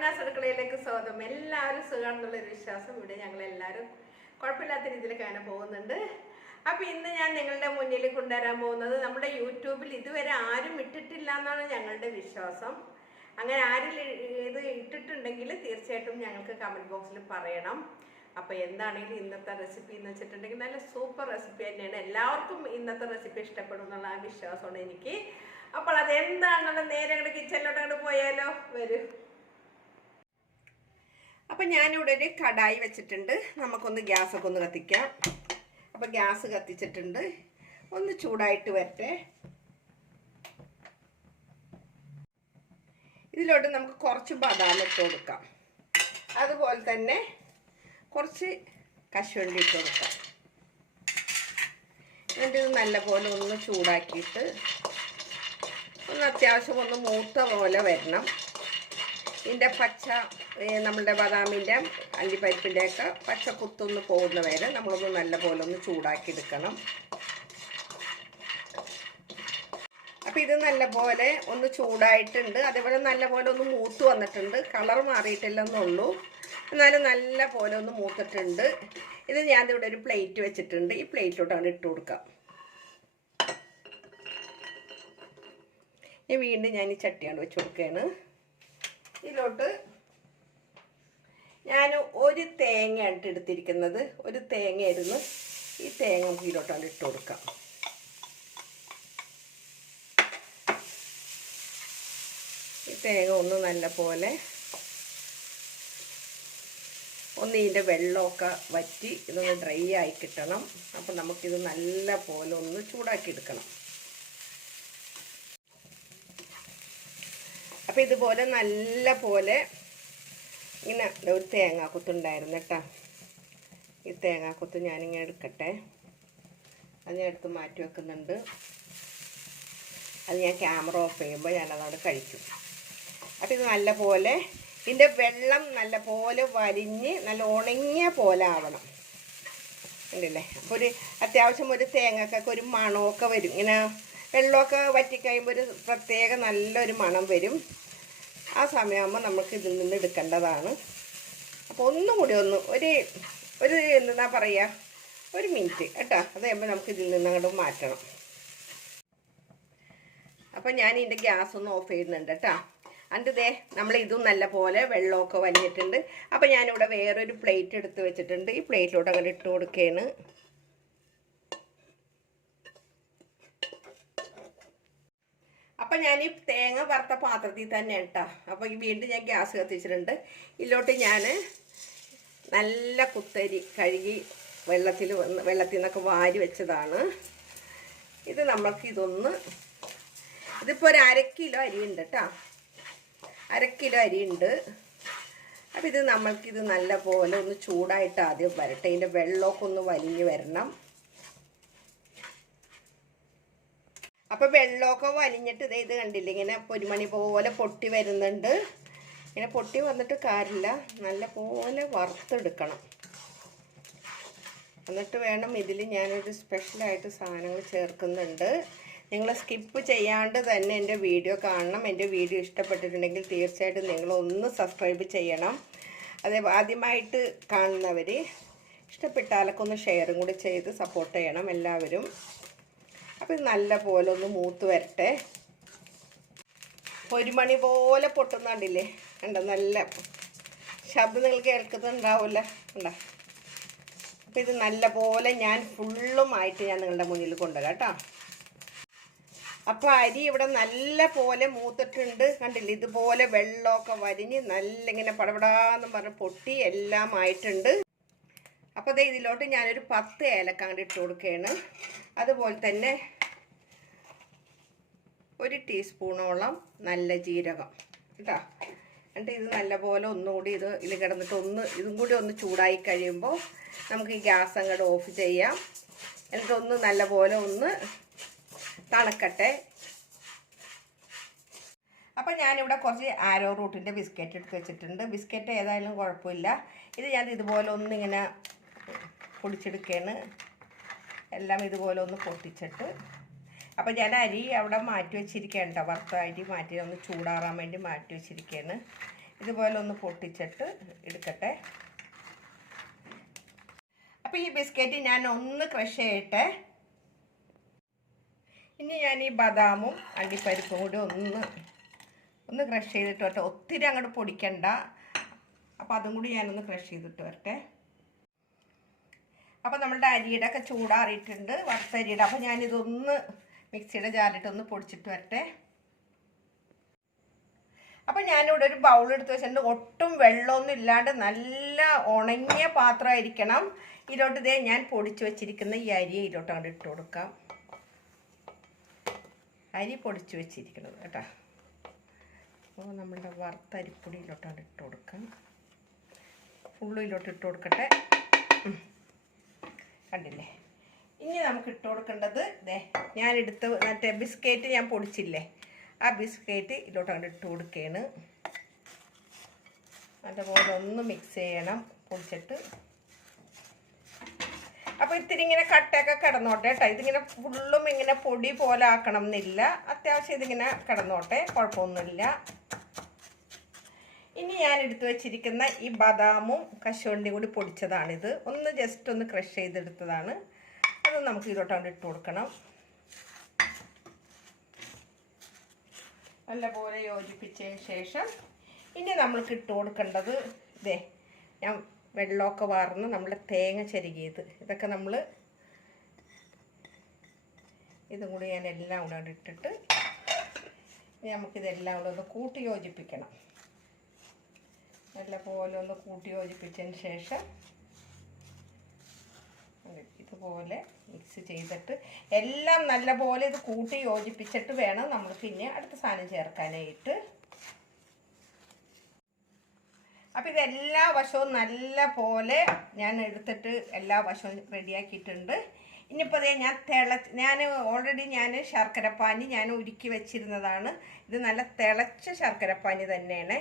ഷാമിനാസ് അടുക്കളയിലേക്ക് സ്വാഗതം. എല്ലാവരും സുഖമാണെന്നുള്ളൊരു വിശ്വാസം. ഇവിടെ ഞങ്ങളെല്ലാവരും കുഴപ്പമില്ലാത്ത രീതിയിലൊക്കെ അങ്ങനെ പോകുന്നുണ്ട്. അപ്പോൾ ഇന്ന് ഞാൻ നിങ്ങളുടെ മുന്നിൽ കൊണ്ടുവരാൻ പോകുന്നത് നമ്മുടെ യൂട്യൂബിൽ ഇതുവരെ ആരും ഇട്ടിട്ടില്ല എന്നാണ് ഞങ്ങളുടെ വിശ്വാസം. അങ്ങനെ ആരും ഇത് ഇട്ടിട്ടുണ്ടെങ്കിൽ തീർച്ചയായിട്ടും ഞങ്ങൾക്ക് കമൻറ്റ് ബോക്സിൽ പറയണം. അപ്പോൾ എന്താണെങ്കിലും ഇന്നത്തെ റെസിപ്പി എന്ന് വെച്ചിട്ടുണ്ടെങ്കിൽ നല്ല സൂപ്പർ റെസിപ്പി തന്നെയാണ്. എല്ലാവർക്കും ഇന്നത്തെ റെസിപ്പി ഇഷ്ടപ്പെടും എന്നുള്ള ആ വിശ്വാസമാണ് എനിക്ക്. അപ്പോൾ അതെന്താണെന്നുള്ള നേരെ അങ്ങോട്ട് കിച്ചണിലോട്ട് അങ്ങോട്ട് പോയാലോ, വരും. അപ്പം ഞാനിവിടെ ഒരു കടായി വെച്ചിട്ടുണ്ട്. നമുക്കൊന്ന് ഗ്യാസൊക്കെ ഒന്ന് കത്തിക്കാം. അപ്പം ഗ്യാസ് കത്തിച്ചിട്ടുണ്ട്, ഒന്ന് ചൂടായിട്ട് വരട്ടെ. ഇതിലോട്ട് നമുക്ക് കുറച്ച് ബദാം ഇട്ട് കൊടുക്കാം, അതുപോലെ തന്നെ കുറച്ച് കശുവണ്ടി ഇട്ട് കൊടുക്കാം. എന്നിട്ട് ഇത് നല്ലപോലെ ഒന്ന് ചൂടാക്കിയിട്ട് ഒന്ന് അത്യാവശ്യം ഒന്ന് മൂത്ത പോലെ വരണം. ഇതിൻ്റെ പച്ച, നമ്മളുടെ ബദാമിൻ്റെ അണ്ടിപ്പരിപ്പിൻ്റെയൊക്കെ പച്ച കുത്തൊന്ന് പോകുന്ന വരെ നമ്മളൊന്ന് നല്ലപോലെ ഒന്ന് ചൂടാക്കി എടുക്കണം. അപ്പോൾ ഇത് നല്ലപോലെ ഒന്ന് ചൂടായിട്ടുണ്ട്, അതേപോലെ നല്ലപോലെ ഒന്ന് മൂത്ത് വന്നിട്ടുണ്ട്. കളർ മാറിയിട്ടില്ലെന്നുള്ളൂ, എന്നാലും നല്ല പോലെ ഒന്ന് മൂത്തിട്ടുണ്ട്. ഇത് ഞാനിവിടെ ഒരു പ്ലേറ്റ് വെച്ചിട്ടുണ്ട്, ഈ പ്ലേറ്റിലോട്ടാണ് ഇട്ട് കൊടുക്കാം. വീണ്ടും ഞാൻ ഈ ചട്ടിയാണ് വെച്ച് കൊടുക്കുകയാണ്. ഇതിലോട്ട് ഞാൻ ഒരു തേങ്ങയാണ് എടുത്തിരിക്കുന്നത്, ഒരു തേങ്ങയായിരുന്നു. ഈ തേങ്ങ നമുക്ക് ഇതിലോട്ടാണ് ഇട്ട് കൊടുക്കാം. ഈ തേങ്ങ ഒന്ന് നല്ല പോലെ ഒന്ന് ഇതിൻ്റെ വെള്ളമൊക്കെ വറ്റി ഇതൊന്ന് ഡ്രൈ ആയി കിട്ടണം. അപ്പം നമുക്കിത് നല്ല പോലെ ഒന്ന് ചൂടാക്കി എടുക്കണം. അപ്പോൾ ഇതുപോലെ നല്ല പോലെ ഇങ്ങനെ ഒരു തേങ്ങാക്കൊത്തുണ്ടായിരുന്നു കേട്ടോ. ഈ തേങ്ങാക്കൊത്ത് ഞാനിങ്ങനെ എടുക്കട്ടെ. അത് ഞാൻ എടുത്ത് മാറ്റി വെക്കുന്നുണ്ട്. അത് ഞാൻ ക്യാമറ ഓഫ് ചെയ്യുമ്പോൾ ഞാനതോടെ കഴിക്കും. അപ്പോൾ ഇത് നല്ല പോലെ ഇതിൻ്റെ വെള്ളം നല്ല പോലെ വലിഞ്ഞ് നല്ല ഉണങ്ങിയ പോലെ ആവണം, ഉണ്ടല്ലേ. അപ്പോൾ ഒരു അത്യാവശ്യം ഒരു തേങ്ങക്കൊക്കെ ഒരു മണമൊക്കെ വരും. ഇങ്ങനെ വെള്ളമൊക്കെ വറ്റിക്കഴിയുമ്പോൾ ഒരു പ്രത്യേക നല്ലൊരു മണം വരും. ആ സമയമാകുമ്പോൾ നമുക്ക് ഇതിൽ നിന്ന് എടുക്കേണ്ടതാണ്. അപ്പോൾ ഒന്നും കൂടി ഒരു എന്താ പറയുക, ഒരു മിനിറ്റ് കേട്ടോ. അത് കഴിയുമ്പോൾ നമുക്ക് ഇതിൽ നിന്ന് അങ്ങോട്ട് മാറ്റണം. അപ്പോൾ ഞാൻ ഇതിൻ്റെ ഗ്യാസ് ഒന്ന് ഓഫ് ചെയ്യുന്നുണ്ട് കേട്ടോ. എന്നിട്ട് ഇതേ നമ്മൾ ഇതും നല്ല പോലെ വെള്ളമൊക്കെ വലിഞ്ഞിട്ടുണ്ട്. അപ്പോൾ ഞാനിവിടെ വേറൊരു പ്ലേറ്റ് എടുത്ത് വെച്ചിട്ടുണ്ട്. ഈ പ്ലേറ്റിലോട്ട് അങ്ങനെ ഇട്ട് കൊടുക്കുകയാണ്. അപ്പം ഞാൻ ഈ തേങ്ങ വറുത്ത പാത്രത്തിൽ തന്നെ കേട്ടോ. അപ്പോൾ ഈ വീണ്ടും ഞാൻ ഗ്യാസ് കത്തിച്ചിട്ടുണ്ട്. ഇതിലോട്ട് ഞാൻ നല്ല കുത്തരി കഴുകി വെള്ളത്തിൽ നിന്നൊക്കെ വാരി വെച്ചതാണ്. ഇത് നമ്മൾക്ക് ഇതിപ്പോൾ ഒരു 1/2 കിലോ അരിയുണ്ട് കേട്ടോ, 1/2 കിലോ അരിയുണ്ട്. അപ്പം ഇത് നമ്മൾക്കിത് നല്ല പോലെ ഒന്ന് ചൂടായിട്ട് ആദ്യം വരട്ടെ. ഇതിൻ്റെ വെള്ളമൊക്കെ ഒന്ന് വലിഞ്ഞ് വരണം. അപ്പോൾ വെള്ളമൊക്കെ വലിഞ്ഞിട്ട് ഇത് കണ്ടില്ലേ, ഇങ്ങനെ പൊരിമണി പോലെ പൊട്ടി വരുന്നുണ്ട്. ഇങ്ങനെ പൊട്ടി വന്നിട്ട് കാര്യമില്ല, നല്ല പോലെ വറുത്തെടുക്കണം. എന്നിട്ട് വേണം ഇതിൽ ഞാനൊരു സ്പെഷ്യലായിട്ട് സാധനങ്ങൾ ചേർക്കുന്നുണ്ട്. നിങ്ങൾ സ്കിപ്പ് ചെയ്യാണ്ട് തന്നെ എൻ്റെ വീഡിയോ കാണണം. എൻ്റെ വീഡിയോ ഇഷ്ടപ്പെട്ടിട്ടുണ്ടെങ്കിൽ തീർച്ചയായിട്ടും നിങ്ങളൊന്ന് സബ്സ്ക്രൈബ് ചെയ്യണം. അതേ ആദ്യമായിട്ട് കാണുന്നവർ ഇഷ്ടപ്പെട്ടാലൊക്കെ ഒന്ന് ഷെയറും കൂടി ചെയ്ത് സപ്പോർട്ട് ചെയ്യണം എല്ലാവരും. അപ്പോൾ ഇത് നല്ല പോലെ ഒന്ന് മൂത്ത് വരട്ടെ. ഒരു മണി പോലെ പൊട്ടുന്നുണ്ടില്ലേ, കണ്ടോ, നല്ല ശബ്ദം നിങ്ങൾ കേൾക്കുന്നുണ്ടാവില്ല, ഉണ്ടോ. അപ്പോൾ ഇത് നല്ല പോലെ ഞാൻ ഫുള്ളുമായിട്ട് ഞാൻ നിങ്ങളുടെ മുന്നിൽ കൊണ്ടുവരാം കേട്ടോ. അപ്പോൾ അരി ഇവിടെ നല്ല പോലെ മൂത്തിട്ടുണ്ട്, കണ്ടില്ലേ. ഇതുപോലെ വെള്ളമൊക്കെ വലിഞ്ഞ് നല്ല ഇങ്ങനെ പടപടാന്ന് പറഞ്ഞ് പൊട്ടി എല്ലാം ആയിട്ടുണ്ട്. അപ്പോൾ ദേ ഇതിലോട്ട് ഞാനൊരു 10 ഏലക്ക അങ്ങോട്ട് ഇട്ട് കൊടുക്കുകയാണ്. അതുപോലെ തന്നെ 1 ടീസ്പൂണോളം നല്ല ജീരകം കേട്ടോ. എന്നിട്ട് ഇത് നല്ലപോലെ ഒന്നുകൂടി ഇതിൽ കിടന്നിട്ട് ഇതും കൂടി ഒന്ന് ചൂടായി കഴിയുമ്പോൾ നമുക്ക് ഈ ഗ്യാസ് അങ്ങോട്ട് ഓഫ് ചെയ്യാം. എന്നിട്ടൊന്ന് നല്ലപോലെ ഒന്ന് തണുക്കട്ടെ. അപ്പോൾ ഞാനിവിടെ കുറച്ച് ആരോ റൂട്ടിൻ്റെ ബിസ്ക്കറ്റ് എടുത്ത് വെച്ചിട്ടുണ്ട്. ബിസ്ക്കറ്റ് ഏതായാലും കുഴപ്പമില്ല. ഇത് ഞാൻ ഇതുപോലെ ഒന്നിങ്ങനെ പൊടിച്ചെടുക്കുകയാണ്. എല്ലാം ഇതുപോലെ ഒന്ന് പൊട്ടിച്ചിട്ട് അപ്പോൾ ഞാൻ അരി അവിടെ മാറ്റി വെച്ചിരിക്കുകയാണ് കേട്ടോ. വറുത്ത അരി മാറ്റി ഒന്ന് ചൂടാറാൻ വേണ്ടി മാറ്റി വെച്ചിരിക്കുകയാണ്. ഇതുപോലെ ഒന്ന് പൊട്ടിച്ചിട്ട് എടുക്കട്ടെ. അപ്പോൾ ഈ ബിസ്ക്കറ്റ് ഞാൻ ഒന്ന് ക്രഷ് ചെയ്യട്ടെ. ഇനി ഞാൻ ഈ ബദാമും അണ്ടിപ്പരിപ്പും കൂടി ഒന്ന് ക്രഷ് ചെയ്തിട്ട് വരട്ടെ. ഒത്തിരി അങ്ങോട്ട് പൊടിക്കണ്ട. അപ്പോൾ അതും കൂടി ഞാനൊന്ന് ക്രഷ് ചെയ്തിട്ട് വരട്ടെ. അപ്പോൾ നമ്മളുടെ അരിയുടെ ഒക്കെ ചൂടാറിയിട്ടുണ്ട്, വറുത്തരിയുടെ. അപ്പോൾ ഞാനിതൊന്ന് മിക്സിയുടെ ജാറിലിട്ടൊന്ന് പൊടിച്ചിട്ട് വരട്ടെ. അപ്പോൾ ഞാനിവിടെ ഒരു ബൗൾ എടുത്ത് വെച്ചിട്ടുണ്ട്. ഒട്ടും വെള്ളമൊന്നും ഇല്ലാണ്ട് നല്ല ഉണങ്ങിയ പാത്രമായിരിക്കണം. ഇതിലോട്ട് ഇതേ ഞാൻ പൊടിച്ച് വെച്ചിരിക്കുന്ന ഈ അരിയെ ഇതിലോട്ട് അങ്ങോട്ട് ഇട്ട് കൊടുക്കാം. അരി പൊടിച്ച് വെച്ചിരിക്കുന്നത് കേട്ടോ. അപ്പോൾ നമ്മളുടെ വറുത്ത അരിപ്പൊടി ഇതിലോട്ട് അങ്ങോട്ട് ഇട്ട് കൊടുക്കാം. ഫുള്ളും ഇതിലോട്ട് ഇട്ട് കൊടുക്കട്ടെ. കണ്ടില്ലേ? ഇനി നമുക്ക് ഇട്ട് കൊടുക്കേണ്ടത് ഞാനെടുത്ത് മറ്റേ ബിസ്ക്കറ്റ് ഞാൻ പൊടിച്ചില്ലേ, ആ ബിസ്ക്കറ്റ് ഇതിലോട്ട് അങ്ങോട്ട് ഇട്ട് കൊടുക്കുകയാണ്. അതുപോലെ ഒന്ന് മിക്സ് ചെയ്യണം പൊടിച്ചിട്ട്. അപ്പോൾ ഇത്തിരി ഇങ്ങനെ കട്ടയൊക്കെ കിടന്നോട്ടെ കേട്ടോ. ഇതിങ്ങനെ ഫുള്ളും ഇങ്ങനെ പൊടി പോലെ ആക്കണം എന്നില്ല. അത്യാവശ്യം ഇതിങ്ങനെ കിടന്നോട്ടെ, കുഴപ്പമൊന്നുമില്ല. ഇനി ഞാൻ എടുത്തു വെച്ചിരിക്കുന്ന ഈ ബദാമും കശുവണ്ടിയും കൂടി പൊടിച്ചതാണിത്. ഒന്ന് ജസ്റ്റ് ഒന്ന് ക്രഷ് ചെയ്തെടുത്തതാണ്. അത് നമുക്ക് ഇതിലോട്ട് ഇട്ട് കൊടുക്കണം. നല്ലപോലെ യോജിപ്പിച്ചതിന് ശേഷം ഇനി നമ്മൾക്ക് ഇട്ട് കൊടുക്കേണ്ടത് ഞാൻ വെള്ളമൊക്കെ വാർന്ന് നമ്മുടെ തേങ്ങ ചെരുകിയത്. ഇതൊക്കെ നമ്മൾ ഇതും കൂടി ഞാൻ എല്ലാം കൂടെ ഇട്ടിട്ട് ഇനി നമുക്കിതെല്ലാം കൂടെ ഒന്ന് കൂട്ടി യോജിപ്പിക്കണം. നല്ലപോലെ ഒന്ന് കൂട്ടി യോജിപ്പിച്ചതിന് ശേഷം ഇതുപോലെ മിക്സ് ചെയ്തിട്ട് എല്ലാം നല്ലപോലെ ഇത് കൂട്ടി യോജിപ്പിച്ചിട്ട് വേണം നമ്മൾ പിന്നെ അടുത്ത സാധനം ചേർക്കാനായിട്ട്. അപ്പോൾ ഇതെല്ലാ വശവും നല്ല പോലെ ഞാൻ എടുത്തിട്ട് എല്ലാ വശവും റെഡിയാക്കിയിട്ടുണ്ട്. ഇനിയിപ്പോൾ ഞാൻ ഓൾറെഡി ശർക്കരപ്പാനി ഞാൻ ഉരുക്കി വെച്ചിരുന്നതാണ്. ഇത് നല്ല തിളച്ച ശർക്കരപ്പാനി തന്നെയാണ്.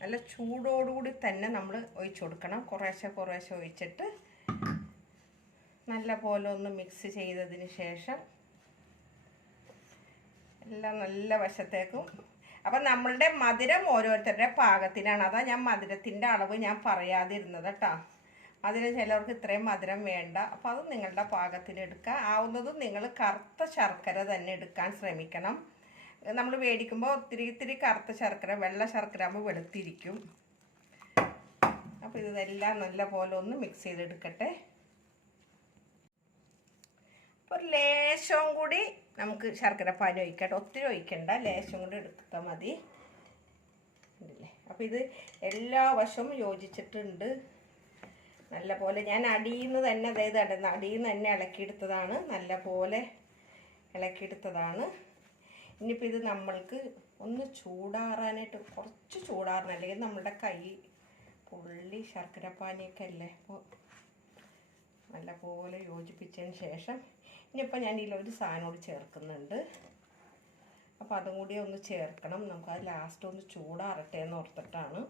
നല്ല ചൂടോടുകൂടി തന്നെ നമ്മൾ ഒഴിച്ചു കൊടുക്കണം. കുറേശ്ശെ ഒഴിച്ചിട്ട് നല്ല പോലെ ഒന്ന് മിക്സ് ചെയ്തതിന് ശേഷം എല്ലാം നല്ല വശത്തേക്കും. അപ്പം നമ്മളുടെ മധുരം ഓരോരുത്തരുടെ പാകത്തിനാണ്. അതാ ഞാൻ മധുരത്തിൻ്റെ അളവ് ഞാൻ പറയാതിരുന്നത് കേട്ടോ. മധുരം ചിലവർക്ക് ഇത്രയും മധുരം വേണ്ട. അപ്പോൾ അത് നിങ്ങളുടെ പാകത്തിന് എടുക്കുക. ആവുന്നതും നിങ്ങൾ കറുത്ത ശർക്കര തന്നെ എടുക്കാൻ ശ്രമിക്കണം. നമ്മൾ മേടിക്കുമ്പോൾ ഒത്തിരി കറുത്ത ശർക്കര, വെള്ള ശർക്കര ആകുമ്പോൾ വെളുത്തിരിക്കും. അപ്പോൾ ഇതെല്ലാം നല്ല പോലെ ഒന്ന് മിക്സ് ചെയ്തെടുക്കട്ടെ. അപ്പോൾ ലേശവും കൂടി നമുക്ക് ശർക്കരപ്പാനി ഒഴിക്കട്ടെ. ഒത്തിരി ഒഴിക്കണ്ട, ലേശം കൂടി എടുത്താൽ മതി. ഉണ്ടല്ലേ? അപ്പോൾ ഇത് എല്ലാ വശവും യോജിച്ചിട്ടുണ്ട്. നല്ല പോലെ ഞാൻ അടിയിൽ നിന്ന് തന്നെ അടിയിൽ നിന്ന് തന്നെ ഇളക്കിയെടുത്തതാണ്. നല്ല പോലെ ഇളക്കിയെടുത്തതാണ്. ഇനിയിപ്പോൾ ഇത് നമ്മൾക്ക് ഒന്ന് ചൂടാറാനായിട്ട് കുറച്ച് ചൂടാറണം, അല്ലെങ്കിൽ നമ്മുടെ കൈ പൊള്ളി ശർക്കരപ്പാനിയൊക്കെ അല്ലേ. അപ്പോൾ നല്ല പോലെ യോജിപ്പിച്ചതിന് ശേഷം ഇനിയിപ്പോൾ ഞാൻ ഇതിലൊരു സാധനം കൂടി ചേർക്കുന്നുണ്ട്. അപ്പോൾ അതും കൂടി ഒന്ന് ചേർക്കണം. നമുക്കത് ലാസ്റ്റ് ഒന്ന് ചൂടാറട്ടെ എന്ന് ഓർത്തിട്ടാണ്.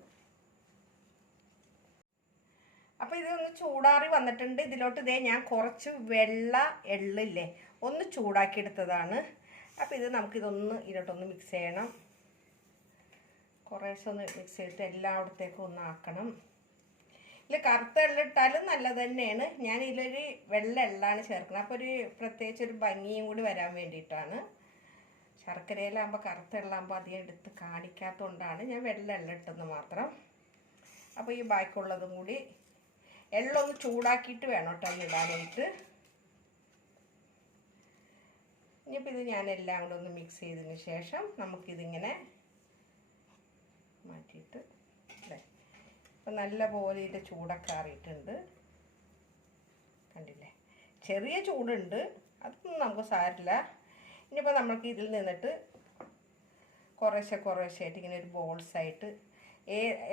അപ്പോൾ ഇതൊന്ന് ചൂടാറി വന്നിട്ടുണ്ട്. ഇതിലോട്ട് ഞാൻ കുറച്ച് വെള്ള എള്ളില്ലേ ഒന്ന് ചൂടാക്കി എടുത്തതാണ്. അപ്പോൾ ഇത് നമുക്കിതൊന്ന് ഇതിലോട്ടൊന്ന് മിക്സ് ചെയ്യണം. കുറേശ്ശെ ഒന്ന് മിക്സ് ചെയ്തിട്ട് എല്ലായിടത്തേക്കും ഒന്ന് ആക്കണം. ഇതിൽ കറുത്ത എള്ളിട്ടാലും നല്ലത് തന്നെയാണ്. ഞാൻ ഇതിലൊരു വെള്ള എള്ളാണ് ചേർക്കുന്നത്. അപ്പോൾ പ്രത്യേകിച്ച് ഒരു ഭംഗിയും കൂടി വരാൻ വേണ്ടിയിട്ടാണ്. ശർക്കരയിലാകുമ്പോൾ കറുത്ത എള്ളാകുമ്പോൾ അധികം എടുത്ത് കാണിക്കാത്തതുകൊണ്ടാണ് ഞാൻ വെള്ള എള്ളിട്ടെന്ന് മാത്രം. അപ്പോൾ ഈ ബാക്കിയുള്ളതും കൂടി എള്ളൊന്ന് ചൂടാക്കിയിട്ട് വേണം കേട്ടോ ഇടാനായിട്ട്. ഇനിയിപ്പോൾ ഇത് ഞാനെല്ലാം കൂടെ ഒന്ന് മിക്സ് ചെയ്തതിന് ശേഷം നമുക്കിതിങ്ങനെ മാറ്റിയിട്ട് അപ്പം നല്ല പോലെ ഇതിൻ്റെ ചൂടൊക്കെ ആറിയിട്ടുണ്ട്. കണ്ടില്ലേ? ചെറിയ ചൂടുണ്ട്, അതൊന്നും നമുക്ക് സാരില്ല. ഇനിയിപ്പോൾ നമുക്ക് ഇതിൽ നിന്നിട്ട് കുറേശ്ശെ ആയിട്ട് ഇങ്ങനെ ഒരു ബോൾസായിട്ട്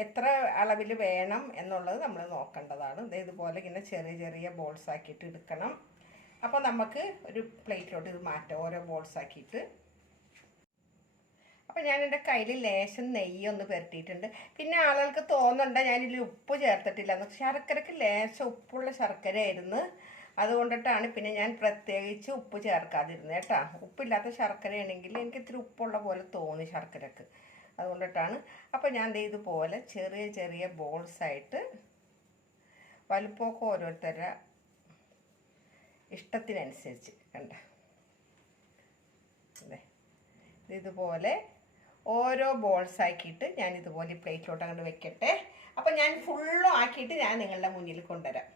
എത്ര അളവിൽ വേണം എന്നുള്ളത് നമ്മൾ നോക്കേണ്ടതാണ്. ഇതുപോലെ ഇങ്ങനെ ചെറിയ ബോൾസ് ആക്കിയിട്ട് എടുക്കണം. അപ്പോൾ നമുക്ക് ഒരു പ്ലേറ്റിലോട്ട് ഇത് മാറ്റാം, ഓരോ ബോൾസ് ആക്കിയിട്ട്. അപ്പോൾ ഞാൻ എൻ്റെ കയ്യിൽ ലേശം നെയ്യൊന്ന് പുരട്ടിയിട്ടുണ്ട്. പിന്നെ ആളുകൾക്ക് തോന്നണ്ട ഞാനിതിൽ ഉപ്പ് ചേർത്തിട്ടില്ല. ശർക്കരക്ക് ലേശം ഉപ്പുള്ള ശർക്കരയായിരുന്നു, അതുകൊണ്ടിട്ടാണ് പിന്നെ ഞാൻ പ്രത്യേകിച്ച് ഉപ്പ് ചേർക്കാതിരുന്നത് കേട്ടോ. ഉപ്പില്ലാത്ത ശർക്കരയാണെങ്കിൽ എനിക്ക് ഇത്തിരി ഉപ്പുള്ള പോലെ തോന്നി ശർക്കരക്ക്. അതുകൊണ്ടിട്ടാണ്. അപ്പോൾ ഞാൻ ഇതുപോലെ ചെറിയ ചെറിയ ബോൾസായിട്ട് വലുപ്പമൊക്കെ ഓരോരുത്തരുടെ ഇഷ്ടത്തിനനുസരിച്ച് കണ്ട അതെ ഇതുപോലെ ഓരോ ബോൾസ് ആക്കിയിട്ട് ഞാൻ ഇതുപോലെ ഈ പ്ലേറ്റിലോട്ട് അങ്ങോട്ട് വെക്കട്ടെ. അപ്പോൾ ഞാൻ ഫുള്ളും ആക്കിയിട്ട് ഞാൻ നിങ്ങളുടെ മുന്നിൽ കൊണ്ടുവരാം.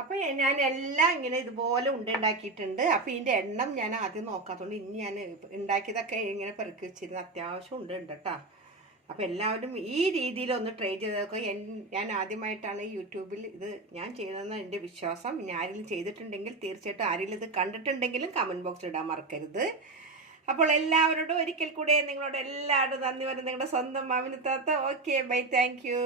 അപ്പോൾ ഞാൻ എല്ലാം ഇങ്ങനെ ഇതുപോലെ ഉണ്ടാക്കിയിട്ടുണ്ട്. അപ്പോൾ ഇതിൻ്റെ എണ്ണം ഞാൻ ആദ്യം നോക്കാത്തതുകൊണ്ട് ഇനി ഞാൻ ഉണ്ടാക്കിയതൊക്കെ ഇങ്ങനെ പെറുക്കി വെച്ചിരുന്നു. അത്യാവശ്യം ഉണ്ട് കേട്ടോ. അപ്പോൾ എല്ലാവരും ഈ രീതിയിലൊന്ന് ട്രൈ ചെയ്തൊക്കെ. ഞാൻ ആദ്യമായിട്ടാണ് യൂട്യൂബിൽ ഇത് ഞാൻ ചെയ്തതെന്ന് എൻ്റെ വിശ്വാസം. ഇനി ആരെങ്കിലും ചെയ്തിട്ടുണ്ടെങ്കിൽ തീർച്ചയായിട്ടും ആരെങ്കിലും ഇത് കണ്ടിട്ടുണ്ടെങ്കിലും കമൻറ്റ് ബോക്സിൽ ഇടാൻ മറക്കരുത്. അപ്പോൾ എല്ലാവരോടും ഒരിക്കൽ കൂടെ നിങ്ങളോട് എല്ലാവരും നന്ദി പറയുന്നത് നിങ്ങളുടെ സ്വന്തം മാമിനി താത്ത. Okay bye, thank you.